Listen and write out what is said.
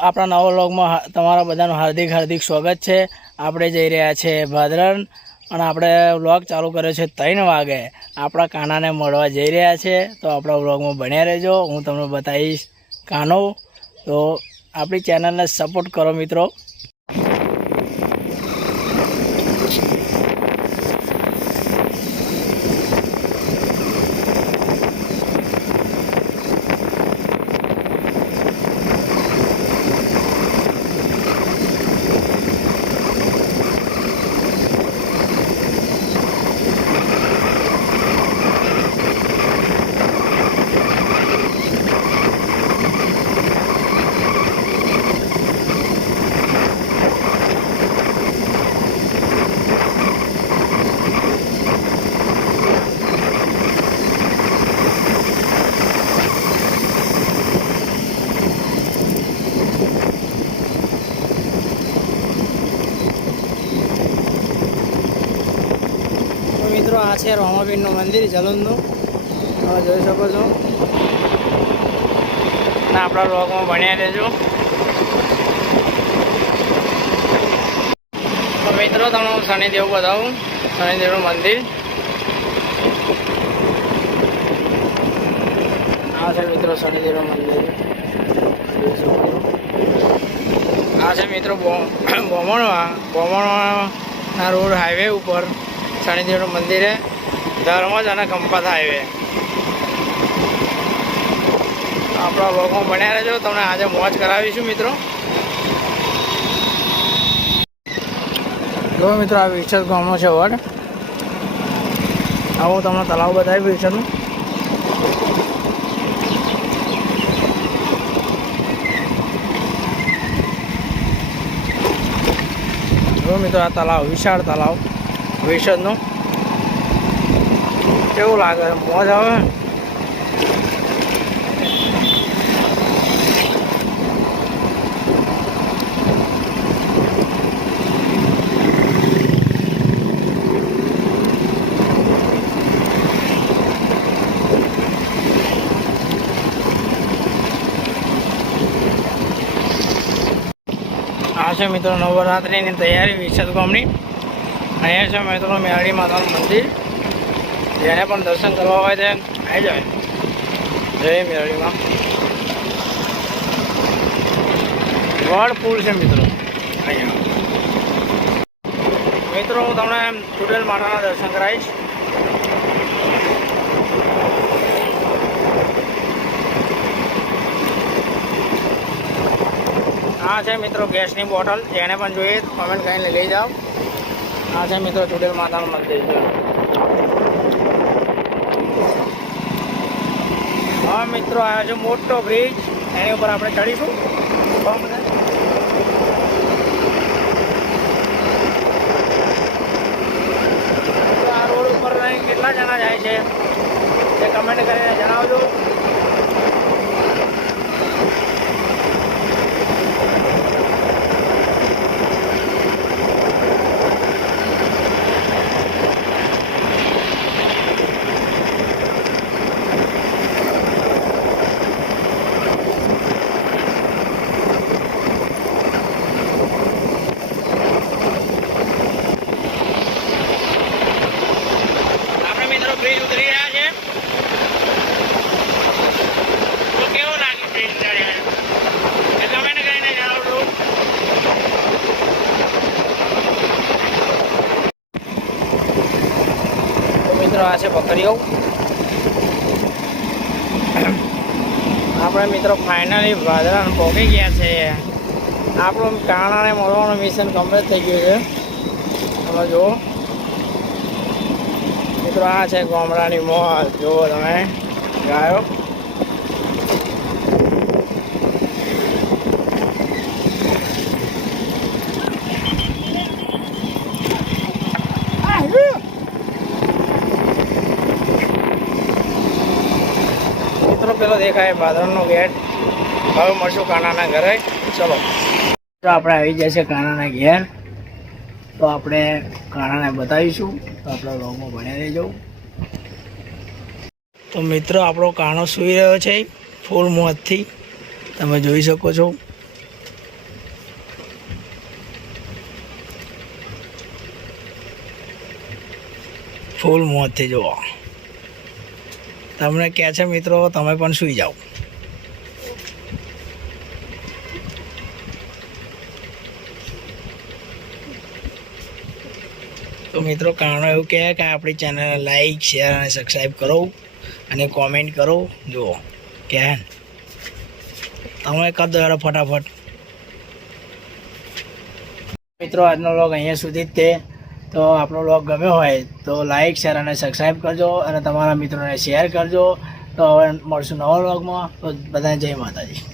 આપણા નવા વ્લોગમાં તમારા બધાનું હાર્દિક હાર્દિક સ્વાગત છે. આપણે જઈ રહ્યા છે ભાદરણ અને આપણે વ્લોગ ચાલુ કર્યો છે ત્રણ વાગે. આપણા કાનાને મળવા જઈ રહ્યા છે. તો આપણા વ્લોગમાં બન્યા રહેજો. હું તમને બતાવીશ કાનો. તો આપણી ચેનલને સપોર્ટ કરો મિત્રો તો મિત્રો, આ છે રોમાબીનનું મંદિર જલનનું તમે જોઈ શકો છો. અને આપણા રોગમાં ભણ્યા રહેજો. તો મિત્રો, તમને હું શનિદેવ બતાવું. શનિદેવનું મંદિર. આ છે મિત્રો શનિદેવનું મંદિર. આ છે મિત્રો બોમણમાં બોમણના રોડ હાઈવે ઉપર. શનિદેવનું મંદિર છે ધર્મજ અને કંપાત હાઈવે આપણા બ્લોગમાં બન્યા રહેજો, તમને આજે મોજ કરાવીશું મિત્રો. જો મિત્રો, આ વિરસદ ગામનો છે વડ. આવો તમને તલાવ બતાવી વિરસદનું જો મિત્રો, આ તલાવ, વિશાળ તલાવ. વિરસદનું કેવું લાગે? મોજ આવે? છે મિત્રો નવરાત્રિની તૈયારી વિરસદ ગામની. અહીંયા છે મિત્રો મેળી માતાનું મંદિર. જેને પણ દર્શન કરવા હોય તે આવી જાય. જય મેળીમાં વડપુર છે મિત્રો, અહીંયા. મિત્રો, હું તમને ચૂડેલ માતાના દર્શન કરાવીશ. આ છે મિત્રો ગેસની બોટલ, જેને પણ જોઈએ કમેન્ટ કરીને લઈ જાઓ. આ છે મિત્રો, ચુડેલ માતાનું મંદિર છે. હા, મિત્રો, આ છે મોટો બ્રિજ. એની ઉપર આપણે ચડીશું. આ રોડ ઉપર કેટલા જણા જાય છે? તે કમેન્ટ કરીને જણાવજો આપણે મિત્રો બ્રિજ ઉતરી રહ્યા છે તો કેવો લાગે બ્રિજ ચડ્યા એ કમેન્ટ કરીને જણાવજો તો મિત્રો આ છે બકરીઓ આપણે મિત્રો ફાઇનલી ભાદરાને પહોંચી ગયા છે. આપણું કાણાને મળવાનું મિશન કમ્પ્લીટ થઈ ગયું છે. તમે જુઓ. મિત્રો આ છે ગામડાની મોલ જુઓ તમે. ગાયો. પેલો દેખાય બાદરનો ગેટ. હવે મળશું કાનાના ઘરે. ચલો. તો આપણે આવી જશે કાનાના ઘેર. તો આપણે કાનાને બતાવીશું. તો આપણે રોગમાં ભણ્યા રહેજો. તો મિત્રો, આપણો કાણો સૂઈ રહ્યો છે ફૂલ મોતથી. તમે જોઈ શકો છો. ફૂલ મોતથી જોવા તમને કહે છે, મિત્રો, તમે પણ સૂઈ જાઓ. તો મિત્રો, કારણો એવું કહે કે આપણી ચેનલને લાઈક શેર અને સબસ્ક્રાઈબ કરો અને કોમેન્ટ કરો. જુઓ, કે તમે કરી દો યાર ફટાફટ? મિત્રો, આજનો લોગ અહીંયા સુધી જ તે. તો આપણો બ્લોગ ગમ્યો હોય તો લાઈક શેર અને સબસ્ક્રાઈબ કરજો અને તમારા મિત્રોને શેર કરજો. તો હવે મળશું નવા બ્લોગમાં તો બધાને જય માતાજી.